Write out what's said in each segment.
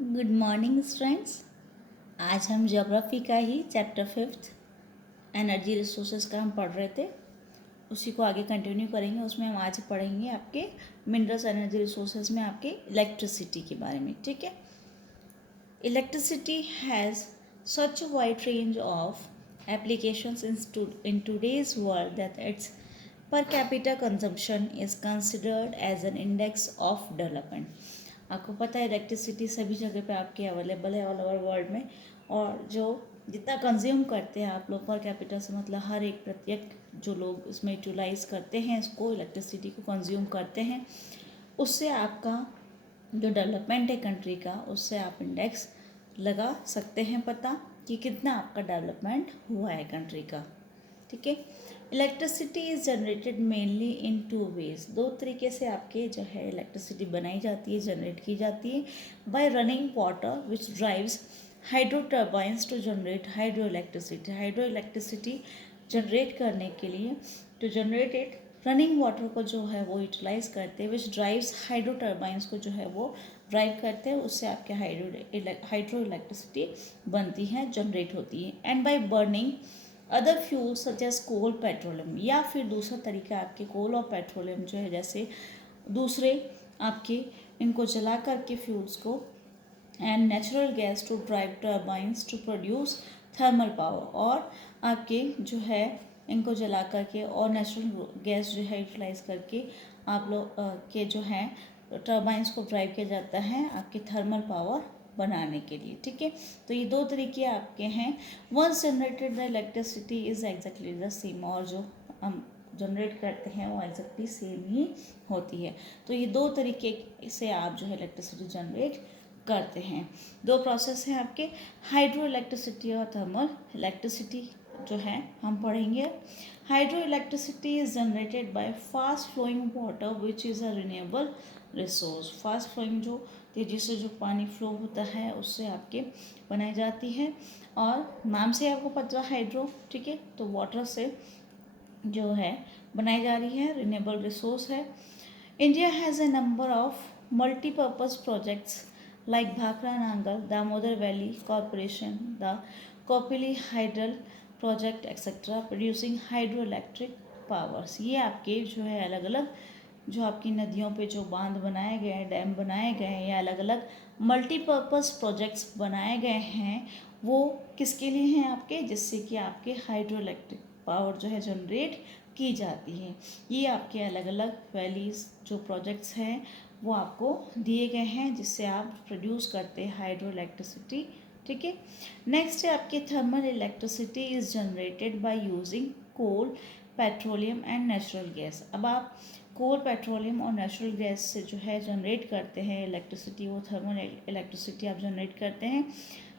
Good morning students. आज हम geography का ही चैप्टर 5 एनर्जी रिसोर्सेज का हम पढ़ रहे थे, उसी को आगे कंटिन्यू करेंगे। उसमें हम आज पढ़ेंगे आपके मिनरल्स एनर्जी रिसोर्सेज में आपके इलेक्ट्रिसिटी के बारे में। ठीक है, electricity has such a wide range of applications in today's world that its per capita consumption is considered as an index of development। आपको पता है इलेक्ट्रिसिटी सभी जगह पे आपके अवेलेबल है ऑल ओवर वर्ल्ड में, और जो जितना कंज्यूम करते हैं आप लोग पर कैपिटा से मतलब हर एक प्रत्येक जो लोग इसमें यूटिलाइज करते हैं, इसको इलेक्ट्रिसिटी को कंज्यूम करते हैं, उससे आपका जो डेवलपमेंट है कंट्री का, उससे आप इंडेक्स लगा सकते हैं पता कि कितना आपका डेवलपमेंट हुआ है कंट्री का। ठीक है, electricity is generated mainly in two ways. दो तरीके से आपके जो है इलेक्ट्रिसिटी बनाई जाती है, जनरेट की जाती है। By running water which drives hydro turbines to generate hydro electricity. Hydro electricity generate करने के लिए to generate it running water को जो है वो यूटिलाइज करते हैं, विच ड्राइव्स हाइड्रो टर्बाइंस को जो है वो ड्राइव करते हैं, उससे आपके हाइड्रो इलेक्ट्रिसिटी बनती है, जनरेट होती है। And by burning other fuel such as coal petroleum, या फिर दूसरा तरीका आपके कोल और पेट्रोलियम जो है, जैसे दूसरे आपके इनको जला करके फ्यूल्स को, and natural gas to drive turbines to produce thermal power. और आपके जो है इनको जला करके और नेचुरल गैस जो है यूटिलाइज करके आप लोग के जो है टर्बाइंस को ड्राइव किया जाता है आपके थर्मल पावर बनाने के लिए। ठीक है, तो ये दो तरीके आपके हैं। Once generated the electricity is exactly the same, और जो हम जनरेट करते हैं वो एग्जैक्टली सेम ही होती है। तो ये दो तरीके से आप जो है इलेक्ट्रिसिटी जनरेट करते हैं। दो प्रोसेस हैं आपके, हाइड्रो इलेक्ट्रिसिटी और थर्मल इलेक्ट्रिसिटी जो है हम पढ़ेंगे। Hydro electricity is generated by fast flowing water which is a renewable resource. Fast flowing जो तेज़ी से जो पानी फ्लो होता है उससे आपके बनाई जाती है, और नाम से आपको पता हाइड्रो, ठीक है, तो वाटर से जो है बनाई जा रही है, रिन्यूएबल रिसोर्स है। India has a number of multipurpose projects like Bhakra Nangal, Damodar Valley Corporation, the Kopili Hydel Project, etc., producing hydroelectric powers। ये आपके जो है अलग अलग जो आपकी नदियों पे जो बांध बनाए गए हैं, डैम बनाए गए हैं, या अलग अलग मल्टीपर्पज़ प्रोजेक्ट्स बनाए गए हैं, वो किसके लिए हैं आपके, जिससे कि आपके हाइड्रो इलेक्ट्रिक पावर जो है जनरेट की जाती है। ये आपके अलग अलग वैलीज जो प्रोजेक्ट्स हैं वो आपको दिए गए हैं, जिससे आप प्रोड्यूस करते हैं हाइड्रो इलेक्ट्रिसिटी। ठीक है, नेक्स्ट है आपके thermal electricity is generated by using coal, petroleum and natural gas. अब आप कोल, पेट्रोलियम और नेचुरल गैस से जो है जनरेट करते हैं इलेक्ट्रिसिटी, वो थर्मल इलेक्ट्रिसिटी आप जनरेट करते हैं।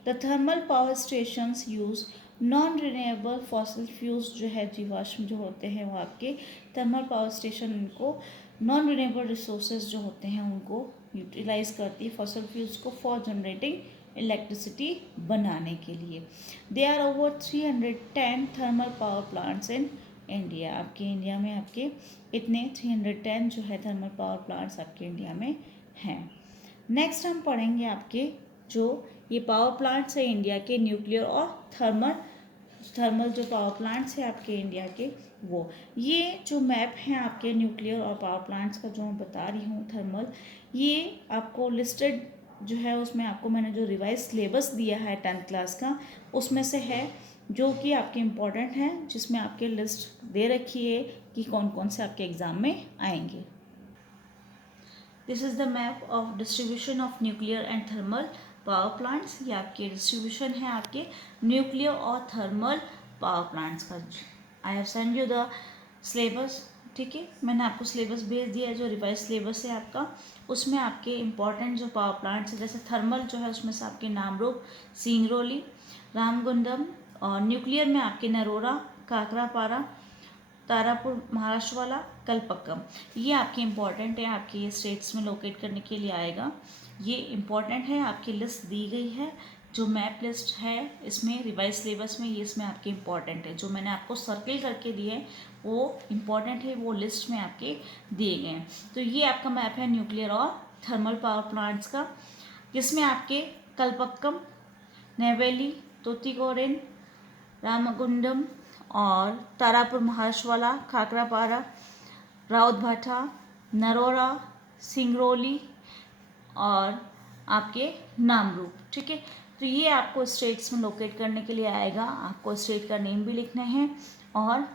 The thermal power stations use non renewable fossil fuels, जो है जीवाश्म जो होते हैं वो आपके थर्मल पावर स्टेशन इनको नॉन रिन्यूएबल रिसोर्सेज जो होते हैं उनको यूटिलाइज करती है, फॉसिल फ्यूल्स को, फॉर जनरेटिंग इलेक्ट्रिसिटी बनाने के लिए। They are over 310 thermal power plants in India. आपके इंडिया में आपके इतने 310 जो है थर्मल पावर प्लांट्स आपके इंडिया में हैं। नेक्स्ट हम पढ़ेंगे आपके जो ये पावर प्लांट्स है इंडिया के, न्यूक्लियर और थर्मल जो पावर प्लांट्स है आपके इंडिया के, वो ये जो मैप है आपके न्यूक्लियर और पावर प्लांट्स का जो मैं बता रही हूँ थर्मल, ये आपको लिस्टेड जो है उसमें आपको मैंने जो रिवाइज सिलेबस दिया है 10th क्लास का, उसमें से है जो कि आपके इम्पोर्टेंट है, जिसमें आपके लिस्ट दे रखी है कि कौन कौन से आपके एग्ज़ाम में आएंगे। This is the map of distribution of nuclear and thermal power plants. ये आपके डिस्ट्रीब्यूशन है आपके न्यूक्लियर और थर्मल पावर प्लांट्स का। I have send you the syllabus. ठीक है, मैंने आपको सिलेबस भेज दिया है, जो रिवाइज सिलेबस है आपका, उसमें आपके इंपॉर्टेंट जो पावर प्लांट्स है, जैसे थर्मल जो है उसमें से आपके नामरूप, सिंगरौली, रामगुंडम, और न्यूक्लियर में आपके नरोरा, काकरापारा, तारापुर महाराष्ट्र वाला, कलपक्कम, ये आपके इम्पॉर्टेंट है, आपके ये स्टेट्स में लोकेट करने के लिए आएगा। ये इम्पॉर्टेंट है, आपकी लिस्ट दी गई है, जो मैप लिस्ट है इसमें रिवाइज सिलेबस में, ये इसमें आपके इम्पॉर्टेंट है, जो मैंने आपको सर्किल करके दिए हैं वो इम्पॉर्टेंट है, वो लिस्ट में आपके दिए गए हैं। तो ये आपका मैप है न्यूक्लियर और थर्मल पावर प्लांट्स का। जिसमें आपके कल्पक्कम, नेवेली, तूतीकोरिन, रामगुंडम और तारापुर महाराष्ट्रवाला, खाकरापारा, राउतभाटा, नरोरा, सिंगरौली और आपके नामरूप। ठीक है, तो ये आपको स्टेट्स में लोकेट करने के लिए आएगा। आपको स्टेट का नेम भी लिखना है और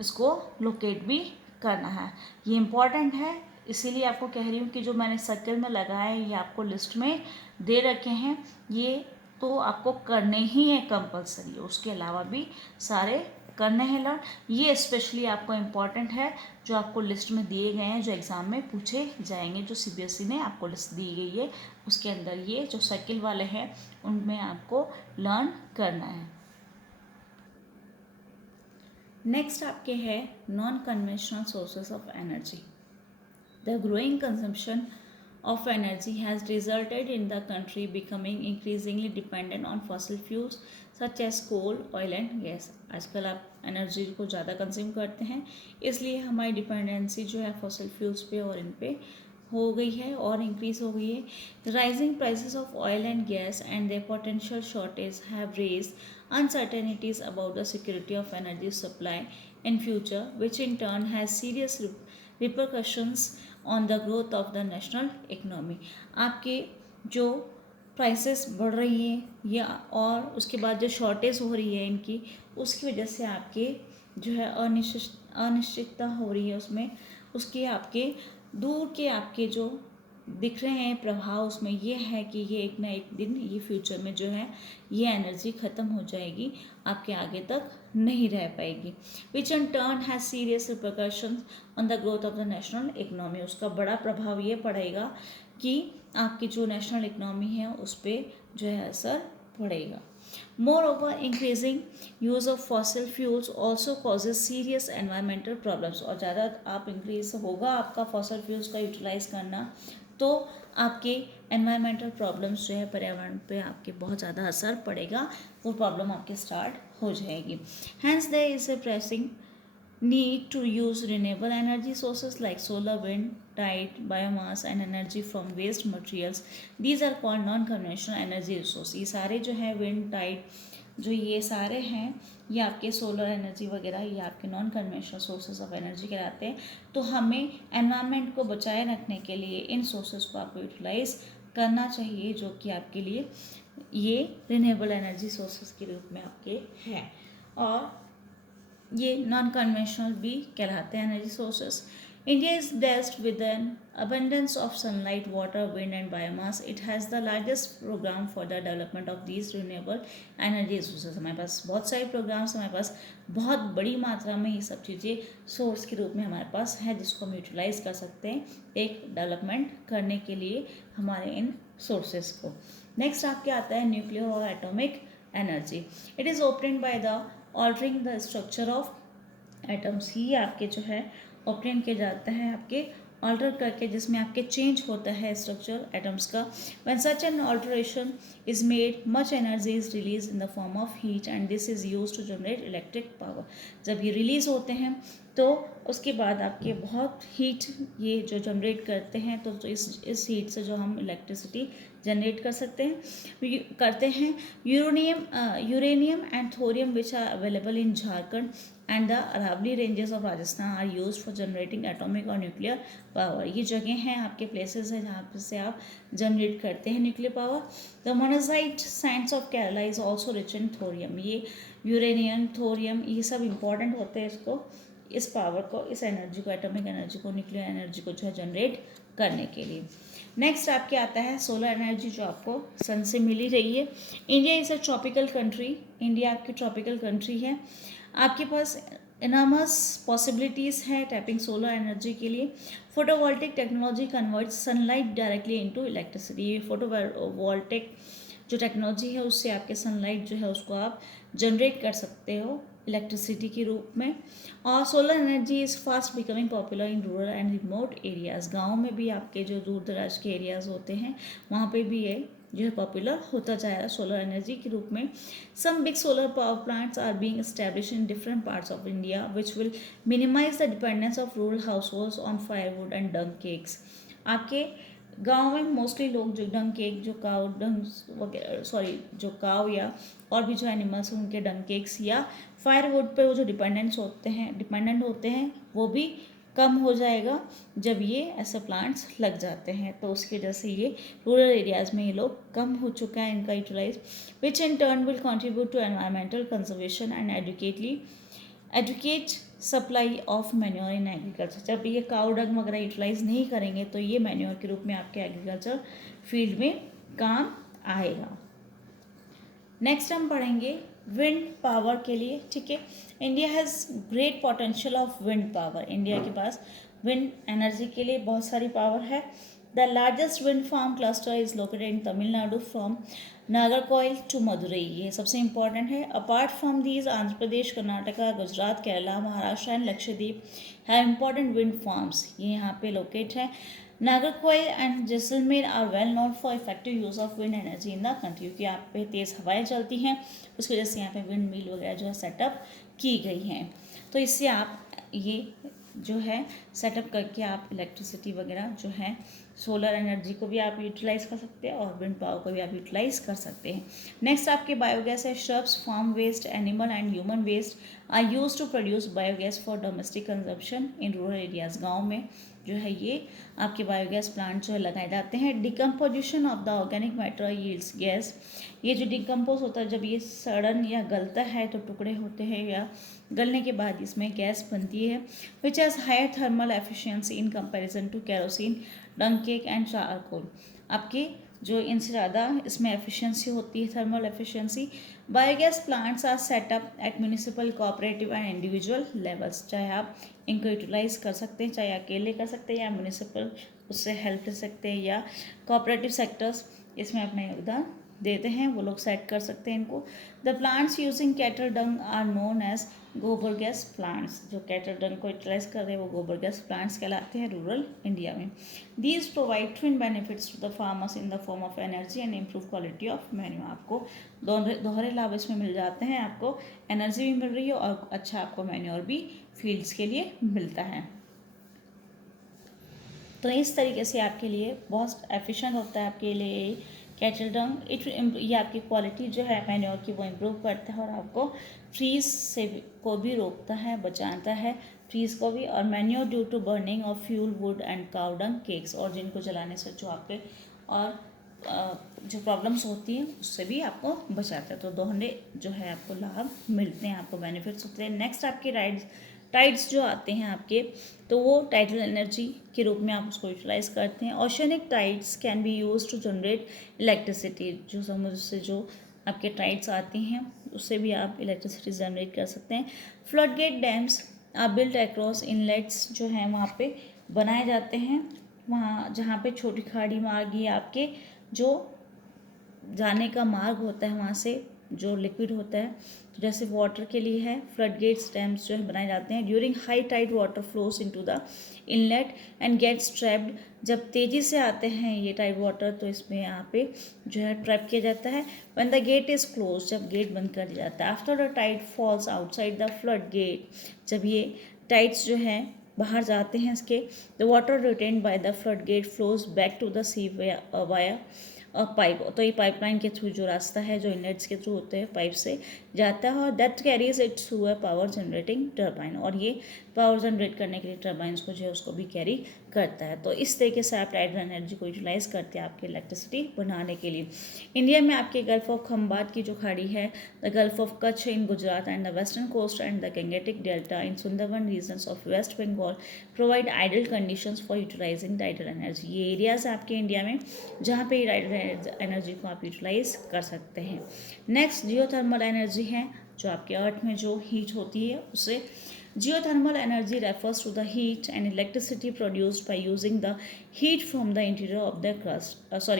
इसको लोकेट भी करना है। ये इम्पॉर्टेंट है, इसीलिए आपको कह रही हूँ कि जो मैंने सर्कल में लगाया है ये आपको लिस्ट में दे रखे हैं, ये तो आपको करने ही है कंपलसरी, उसके अलावा भी सारे करने हैं लर्न। ये स्पेशली आपको इम्पॉर्टेंट है, जो आपको लिस्ट में दिए गए हैं, जो एग्ज़ाम में पूछे जाएंगे, जो सीबीएसई ने आपको लिस्ट दी गई है उसके अंदर ये जो सर्किल वाले हैं उनमें आपको लर्न करना है। नेक्स्ट आपके है non conventional sources of energy. The growing consumption of energy has resulted in the country becoming increasingly dependent on fossil fuels such as coal, oil and gas. आजकल आप एनर्जी को ज़्यादा कंज्यूम करते हैं, इसलिए हमारी डिपेंडेंसी जो है फॉसिल फ्यूल्स पे और इन पे हो गई है और इंक्रीज हो गई है। Rising prices of oil and gas and their potential shortage have raised uncertainties about the security of energy supply in future, which in turn has serious repercussions on the growth of the national economy. आपके जो prices बढ़ रही हैं या और उसके बाद जो शॉर्टेज हो रही है इनकी, उसकी वजह से आपके जो है अनिश्चितता हो रही है उसमें, उसके आपके दूर के आपके जो दिख रहे हैं प्रभाव, उसमें ये है कि ये एक ना एक दिन ये फ्यूचर में जो है ये एनर्जी ख़त्म हो जाएगी, आपके आगे तक नहीं रह पाएगी। Which in turn has serious repercussions on the growth of the national economy. उसका बड़ा प्रभाव ये पड़ेगा कि आपकी जो नेशनल इकनॉमी है उस पर जो है असर पड़ेगा। Moreover, increasing use of fossil fuels also causes serious environmental problems। और ज़्यादा आप इंक्रीज होगा आपका फॉसल फ्यूल्स का यूटिलाइज करना, तो आपके एनवायरमेंटल प्रॉब्लम्स जो है पर्यावरण पे आपके बहुत ज़्यादा असर पड़ेगा, वो प्रॉब्लम आपके स्टार्ट हो जाएगी। Hence there is a pressing need to use renewable energy sources like solar, wind, tide, biomass and energy from waste materials. These are called non-conventional energy resources। ये सारे जो है wind, tide, जो ये सारे हैं ये आपके सोलर एनर्जी वगैरह ये आपके non conventional sources of energy कहलाते हैं। तो हमें एनवायरनमेंट को बचाए रखने के लिए इन सोर्सेज को आपको यूटिलाइज करना चाहिए, जो कि आपके लिए ये रिन्यूएबल एनर्जी सोर्सेज के रूप में आपके हैं और ये नॉन कन्वेंशनल भी कहलाते हैं energy sources. India is blessed with an abundance of sunlight, water, wind and biomass. It has the largest program for the development of these renewable energy resources। हमारे पास बहुत सारे प्रोग्राम्स, हमारे पास बहुत बड़ी मात्रा में ये सब चीज़ें सोर्स के रूप में हमारे पास है, जिसको हम यूटिलाइज कर सकते हैं एक डेवलपमेंट करने के लिए हमारे इन सोर्सेज को। नेक्स्ट आपके आता है न्यूक्लियर और atomic energy. It is open by the altering the structure of atoms. ही आपके जो है ओपन किया जाता है आपके ऑल्टर करके, जिसमें आपके चेंज होता है स्ट्रक्चर एटम्स का। When such an alteration is made much energy is release in the form of heat and this is use to generate electric power. जब ये रिलीज होते हैं तो उसके बाद आपके बहुत हीट ये जो जनरेट करते हैं, तो इस हीट से जो हम इलेक्ट्रिसिटी जनरेट कर सकते हैं uranium and thorium which are available in Jharkhand and the Aravalli ranges of Rajasthan are use for generating atomic और न्यूक्लियर पावर। ये जगह हैं आपके प्लेसेस हैं जहाँ पे से आप जनरेट करते हैं nuclear power. The monazite science of Kerala is also rich in thorium. ये यूरेनियम, थोरियम ये सब इंपॉर्टेंट होते हैं इसको, इस पावर को, इस एनर्जी को, एटॉमिक एनर्जी को, न्यूक्लियर एनर्जी को जो है जनरेट करने के लिए। नेक्स्ट आपके आता है सोलर एनर्जी, जो आपको सन से मिली रही है। India is a tropical country. India आपकी ट्रॉपिकल कंट्री है। आपके पास इनामस पॉसिबिलिटीज़ है टैपिंग सोलर एनर्जी के लिए। Photovoltaic technology converts sunlight directly into electricity. ये फोटोवोल्टिक जो टेक्नोलॉजी है उससे आपके सनलाइट जो है उसको आप जनरेट कर सकते हो इलेक्ट्रिसिटी के रूप में। और solar energy is fast becoming popular in rural and remote areas. गाँव में भी आपके जो दूर दराज के एरियाज़ होते हैं वहाँ पे भी ये जो है पॉपुलर होता जा रहा है सोलर एनर्जी के रूप में। Some big solar power plants are being establish in different parts of India which will minimise the dependence of rural household on firewood and dung cakes. आपके गांव में मोस्टली लोग जो डंग केक, जो काव डंग वगैरह, सॉरी जो काव या और भी जो एनिमल्स हैं उनके डंग केक्स या फायरवुड पे वो जो डिपेंडेंट होते हैं वो भी कम हो जाएगा जब ये ऐसे प्लांट्स लग जाते हैं। तो उसकी वजह से ये रूरल एरियाज़ में ये लोग कम हो चुका है इनका utilise, which in turn will contribute to environmental conservation and adequate supply of manure in agriculture. जब ये काउ डंग वगैरह यूटिलाइज नहीं करेंगे तो ये मैन्योर के रूप में आपके एग्रीकल्चर फील्ड में काम आएगा। नेक्स्ट हम पढ़ेंगे विंड पावर के लिए, ठीक है। India has great potential of wind power. India के पास विंड एनर्जी के लिए बहुत सारी पावर है। The largest wind farm cluster is located in Tamil Nadu from Nagercoil to Madurai, ये सबसे इंपॉर्टेंट है। Apart from these Andhra Pradesh, Karnataka, Gujarat, Kerala, Maharashtra and Lakshadweep have important wind farms, ये यहाँ पे लोकेट है। Nagercoil and Jaisalmer are well known for effective use of wind energy in the country, क्योंकि यहाँ पे तेज़ हवाएं चलती हैं, उसकी वजह से यहाँ पे विंड मिल वगैरह जो है सेटअप की गई हैं। तो इससे आप ये जो है सेटअप करके आप इलेक्ट्रिसिटी वगैरह जो है सोलर एनर्जी को भी आप यूटिलाइज कर सकते हैं और विंड पावर को भी आप यूटिलाइज कर सकते हैं। नेक्स्ट आपके बायोगैस है। Shrubs, farm waste, animal and human waste are use to produce biogas for domestic consumption in rural areas. गाँव में जो है ये आपके बायोगैस प्लांट जो है लगाए जाते हैं। Decomposition of the organic matter yields gas, ये जो डिकम्पोज होता है जब ये सड़न या गलता है तो टुकड़े होते हैं या गलने के बाद इसमें गैस बनती है, which has higher thermal efficiency in comparison to kerosene, dung cake and charcoal. आपके जो इनसे ज़्यादा इसमें एफिशिएंसी होती है, thermal efficiency. Biogas plants are set up at municipal, cooperative and individual levels. चाहे आप इनको यूटिलाइज कर सकते हैं, चाहे अकेले कर सकते हैं या म्यूनिसिपल उससे हेल्प ले सकते हैं या कोऑपरेटिव सेक्टर्स इसमें अपना योगदान देते हैं, वो लोग सेट कर सकते हैं इनको। The plants using cattle dung are known as gobar gas plants. जो कैटल डंग को यूटिलाइज कर रहे हैं वो गोबर गैस प्लांट्स कहलाते हैं रूरल इंडिया में। These provide twin benefits to the farmers in the form of energy and improve quality of manure. आपको दोहरे लाभ इसमें मिल जाते हैं, आपको एनर्जी भी मिल रही है और अच्छा आपको मैन्योर भी फील्ड्स के लिए मिलता है। तो इस तरीके से आपके लिए बहुत एफिशिएंट होता है आपके लिए कैटल डंग। ये आपकी क्वालिटी जो है मैन्योर की वो इम्प्रूव करता है और आपको फ्रीज से को भी रोकता है, बचाता है फ्रीज को भी। और manure due to burning of fuel, wood and cow dung cakes, और जिनको जलाने से जो आपके और जो प्रॉब्लम्स होती हैं उससे भी आपको बचाता है। तो दोहरे जो है आपको लाभ मिलते हैं, आपको बेनिफिट्स होते हैं। नेक्स्ट आपके टाइड्स जो आते हैं आपके, तो वो टाइडल एनर्जी के रूप में आप उसको यूटिलाइज करते हैं। Oceanic tides can be use to generate electricity. जो समुद्र से जो आपके टाइड्स आती हैं उससे भी आप इलेक्ट्रिसिटी जनरेट कर सकते हैं। Flood gate dams are built across inlets, जो हैं वहाँ पे बनाए जाते हैं, वहाँ जहाँ पे छोटी खाड़ी मार्ग ये आपके जो जाने का मार्ग होता है वहाँ से जो लिक्विड होता है, तो जैसे वाटर के लिए है फ्लड गेट्स डैम्स जो है बनाए जाते हैं। During high tide water flows into the inlet and gates trapped. जब तेज़ी से आते हैं ये टाइड वाटर तो इसमें यहाँ पे जो है ट्रैप किया जाता है। When the gate is close, जब गेट बंद कर दिया जाता है। After the tide falls outside the flood gate, जब ये टाइड्स जो है बाहर जाते हैं इसके, the water retained by the flood gate flows back to the sea via pipe. तो ये पाइपलाइन के थ्रू जो रास्ता है जो इनलेट्स के थ्रू होते हैं पाइप से जाता है, और that carries it through a power generating turbine, और ये पावर जनरेट करने के लिए टर्बाइंस को जो है उसको भी कैरी करता है। तो इस तरीके से आप टाइडल एनर्जी को यूटिलाइज करते हैं आपके इलेक्ट्रिसिटी बनाने के लिए। इंडिया में आपके गल्फ ऑफ खंबात की जो खाड़ी है, the Gulf of Kutch in Gujarat and the western coast and the gangetic delta in Sundarban regions of West Bengal provide ideal conditions for utilising tidal energy. ये एरियाज आपके इंडिया में जहाँ पे टाइडल एनर्जी को आप यूटिलाइज कर सकते हैं। नेक्स्ट जियोथर्मल एनर्जी है, जो आपके अर्थ में जो हीट होती है उससे। Geothermal energy refers to the heat and electricity produced by using the heat from the interior of the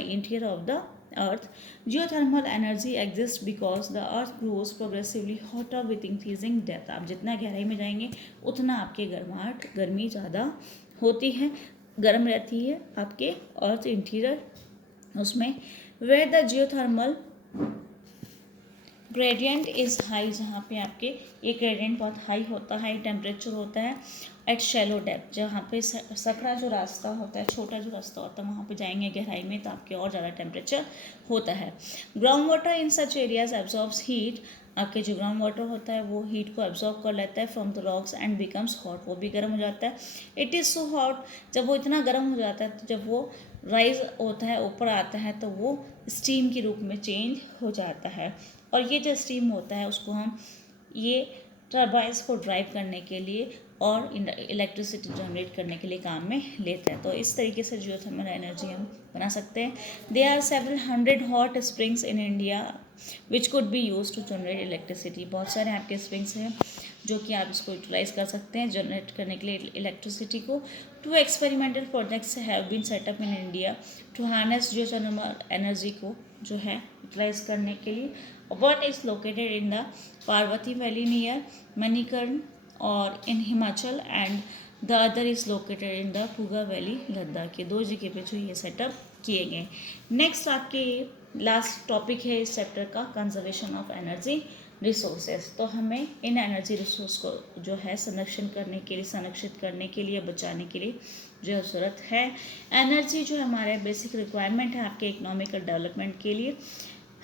interior of the earth. Geothermal energy exists because the earth grows progressively hotter with increasing depth. आप जितना गहराई में जाएंगे उतना आपके गर्मी ज़्यादा होती है, गर्म रहती है आपके अर्थ इंटीरियर उसमें। where the geothermal gradient is high, जहाँ पे आपके ये ग्रेडियंट बहुत हाई होता है, टेम्परेचर होता है, एट शैलो डेप्थ, जहाँ पे सकड़ा जो रास्ता होता है, छोटा जो रास्ता होता है, वहाँ पे जाएंगे गहराई में तो आपके और ज़्यादा टेम्परेचर होता है। Ground water in such areas absorbs heat, आपके जो ग्राउंड वाटर होता है वो हीट को एब्जॉर्ब कर लेता है from the rocks and becomes hot, वो भी गर्म हो जाता है। इट इज़ सो हॉट, जब वो इतना गर्म हो जाता है तो जब वो राइज होता है, ऊपर आता है, तो वो स्टीम के रूप में चेंज हो जाता है। और ये जो स्टीम होता है उसको हम ये टर्बाइंस को ड्राइव करने के लिए और इलेक्ट्रिसिटी जनरेट करने के लिए काम में लेते हैं। तो इस तरीके से जियोथर्मल एनर्जी हम बना सकते हैं। There are several hundred hot springs in India which could be use to generate electricity, बहुत सारे आपके स्प्रिंग्स हैं जो कि आप इसको यूटिलाइज कर सकते हैं जनरेट करने के लिए इलेक्ट्रिसिटी को। Two experimental projects have been set up in India to harness geothermal energy को जो है यूटिलाइज करने के लिए। One is located in the Parvati valley near Manikaran और in Himachal and the other is located in the Puga valley Ladakh, के 2 जगह पे जो ये सेटअप किए गए। नेक्स्ट आपके लास्ट टॉपिक है इस चैप्टर का, कंजर्वेशन ऑफ एनर्जी रिसोर्सेज। तो हमें इन एनर्जी रिसोर्स को जो है संरक्षण करने के लिए, संरक्षित करने के लिए, बचाने के लिए जो ज़रूरत है। एनर्जी जो हमारे बेसिक रिक्वायरमेंट है आपके इकोनॉमिकल डेवलपमेंट के लिए।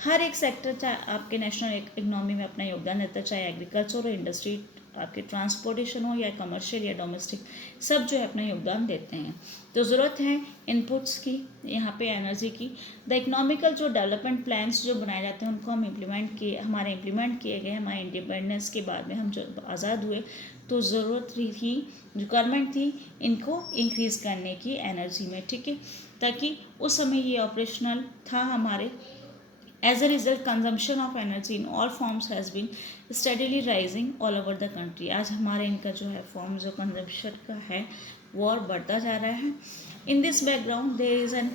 हर एक सेक्टर चाहे आपके नेशनल इकोनॉमी में अपना योगदान देता है, चाहे एग्रीकल्चर हो, इंडस्ट्री, आपके ट्रांसपोर्टेशन हो या कमर्शियल या डोमेस्टिक, सब जो है अपना योगदान देते हैं। तो ज़रूरत है इनपुट्स की यहाँ पे एनर्जी की। द इकोनॉमिकल जो डेवलपमेंट प्लान्स जो बनाए जाते हैं उनको हम इम्प्लीमेंट किए गए हमारे इंडिपेंडेंस के बाद में, हम जब आज़ाद हुए तो ज़रूरत थी, रिक्वायरमेंट थी इनको इंक्रीज़ करने की एनर्जी में, ठीक है, ताकि उस समय ये ऑपरेशनल था हमारे। As a result, consumption of energy in all forms has been steadily rising all over the country. आज हमारे इनका जो है फॉर्म जो कंजम्पशन का है वो और बढ़ता जा रहा है। In this background, there is an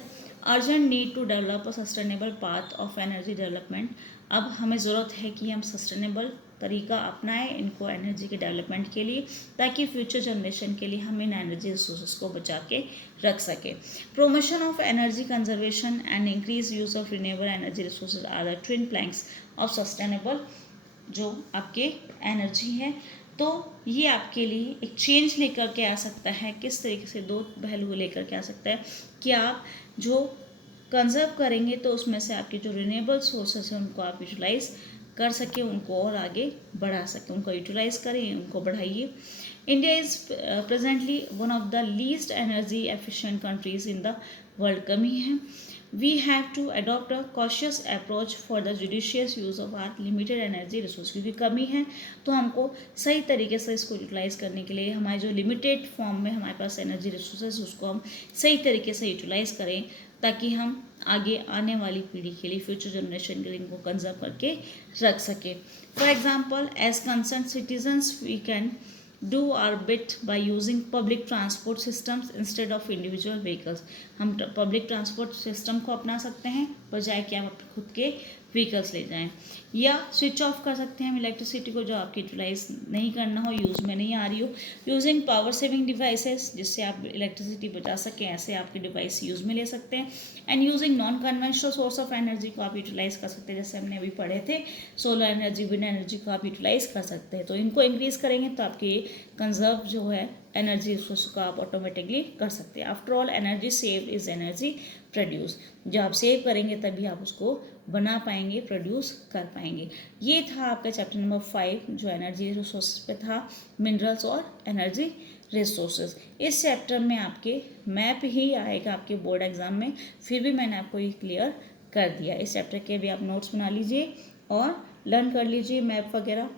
urgent need to develop a sustainable path of energy development. अब हमें ज़रूरत है कि हम सस्टेनेबल तरीका अपनाएं इनको एनर्जी के डेवलपमेंट के लिए, ताकि फ्यूचर जनरेशन के लिए हम इन एनर्जी रिसोर्सेज को बचा के रख सकें। Promotion of energy conservation and increase use of renewable energy resources are the twin planks of sustainable जो आपके एनर्जी है। तो ये आपके लिए एक चेंज लेकर के आ सकता है, किस तरीके से 2 पहलू लेकर के आ सकता है कि आप जो कंजर्व करेंगे तो उसमें से आपके जो रिन्यूएबल सोर्सेस हैं उनको आप यूटिलाइज कर सकें, उनको और आगे बढ़ा सकें, उनको यूटिलाइज करें, उनको बढ़ाइए। India is presently one of the least energy efficient countries in the world. कमी है, we have to adopt a cautious approach for the judicious use of our limited energy resource, क्योंकि कमी है तो हमको सही तरीके से इसको यूटिलाइज करने के लिए हमारे जो लिमिटेड फॉर्म में हमारे पास एनर्जी रिसोर्सेज उसको हम सही तरीके से यूटिलाइज करें, ताकि हम आगे आने वाली पीढ़ी के लिए, फ्यूचर जनरेशन के लिए इनको कंजर्व करके रख सकें। For example, as concern citizens we can do our bit by using public transport systems instead of individual vehicles। हम पब्लिक ट्रांसपोर्ट सिस्टम को अपना सकते हैं बजाय कि आप अपने खुद के व्हीकल्स ले जाएं, या स्विच ऑफ कर सकते हैं इलेक्ट्रिसिटी को जो आपकी यूटिलाइज नहीं करना हो, यूज़ में नहीं आ रही हो। यूजिंग पावर सेविंग डिवाइसेस, जिससे आप इलेक्ट्रिसिटी बचा सकें, ऐसे आपके डिवाइस यूज़ में ले सकते हैं। And using non conventional source of energy को आप यूटिलाइज कर सकते हैं, जैसे हमने अभी पढ़े थे सोलर एनर्जी, विंड एनर्जी को आप यूटिलाइज कर सकते हैं। तो इनको इंक्रीज़ करेंगे तो आपकी कंजर्व जो है एनर्जी रिसोर्स को आप ऑटोमेटिकली कर सकते हैं। After all, energy save is energy produce, जो आप सेव करेंगे तभी आप उसको बना पाएंगे, प्रोड्यूस कर पाएंगे। ये था आपका चैप्टर नंबर 5 जो एनर्जी रिसोर्स पे था, मिनरल्स और एनर्जी रिसोर्सेज। इस चैप्टर में आपके मैप ही आएगा आपके बोर्ड एग्जाम में, फिर भी मैंने आपको ये क्लियर कर दिया। इस चैप्टर के भी आप नोट्स बना लीजिए और लर्न कर लीजिए मैप वगैरह।